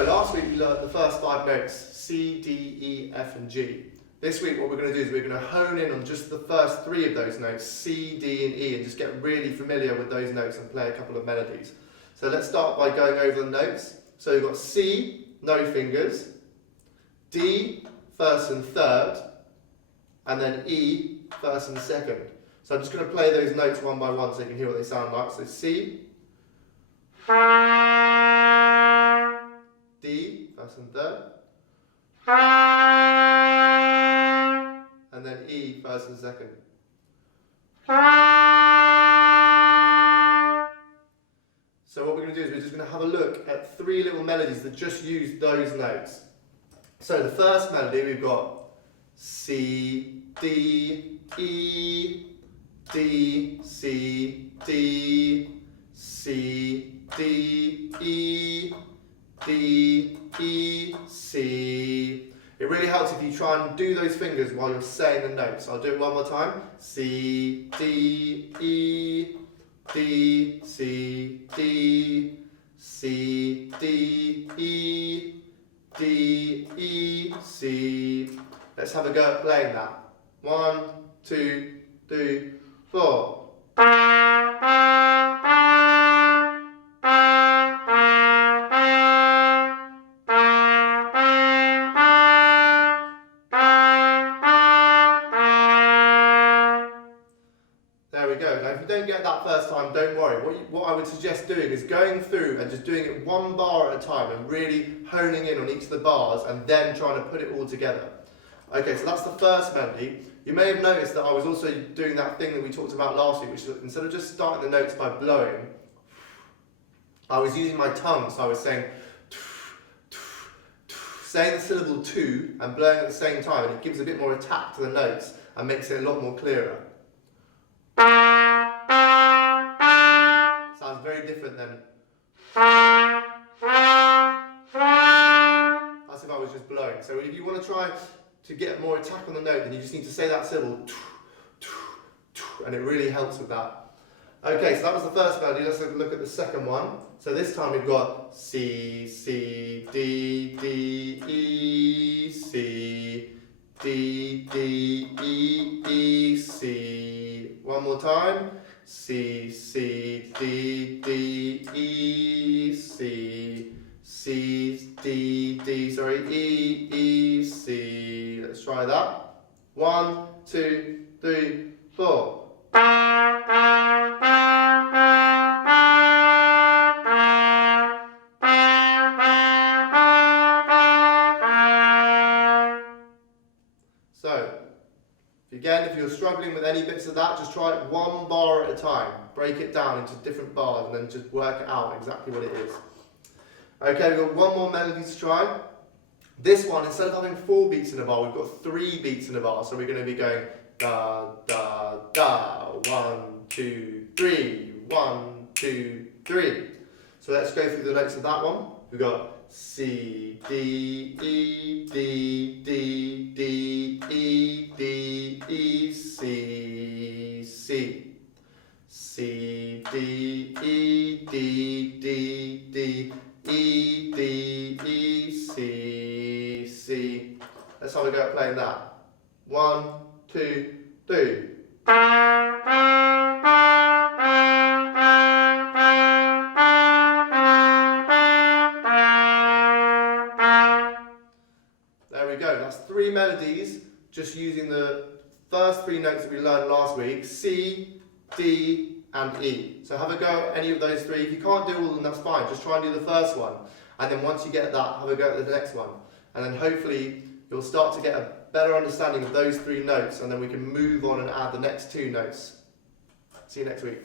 So last week we learned the first 5 notes, C, D, E, F and G. This week what we're going to do is we're going to hone in on just the first 3 of those notes, C, D and E, and just get really familiar with those notes and play a couple of melodies. So let's start by going over the notes. So we've got C, no fingers, D, first and third, and then E, first and second. So I'm just going to play those notes one by one so you can hear what they sound like. So C, D, first and third, and then E, first and second. So what we're going to do is we're just going to have a look at 3 little melodies that just use those notes. So the first melody we've got C, D, E, D, C, D, C, D, E, D, E, C. It really helps if you try and do those fingers while you're saying the notes. I'll do it one more time. C, D, E, D, C, D, C, D, E, D, E, C. Let's have a go at playing that. 1, 2, 3, 4. There we go. Now if you don't get that first time, don't worry. What I would suggest doing is going through and just doing it one bar at a time and really honing in on each of the bars and then trying to put it all together. Okay, so that's the first melody. You may have noticed that I was also doing that thing that we talked about last week, which is instead of just starting the notes by blowing, I was using my tongue, so I was saying saying the syllable to and blowing at the same time, and it gives a bit more attack to the notes and makes it a lot more clearer. Sounds very different than as if I was just blowing. So if you want to try to get more attack on the note, then you just need to say that syllable and it really helps with that. Okay, so that was the first melody. Let's look at the second one. So this time we've got C, C, D, D, E, C, D, D, E, E, C. One more time. C, C, D, D, E, C, C, D, D, sorry, E, E, C. Let's try that. 1, 2, 3, 4. So, again, if you're struggling with any bits of that, just try it one bar at a time. Break it down into different bars and then just work it out exactly what it is. Okay, we've got one more melody to try. This one, instead of having 4 beats in a bar, we've got 3 beats in a bar. So we're going to be going da, da, da, 1, 2, 3, 1, 2, 3. So let's go through the notes of that one. We've got C, D, E, D, D, D, E, D, E, C, C. C, D, E, D, D, D, E, D, E, C, C. Let's have a go at playing that. 1, 2, 3. There we go. That's 3 melodies, just using the first 3 notes that we learned last week, C, D, and E. So have a go at any of those 3. If you can't do all of them, that's fine. Just try and do the first one. And then once you get that, have a go at the next one. And then hopefully you'll start to get a better understanding of those 3 notes, and then we can move on and add the next 2 notes. See you next week.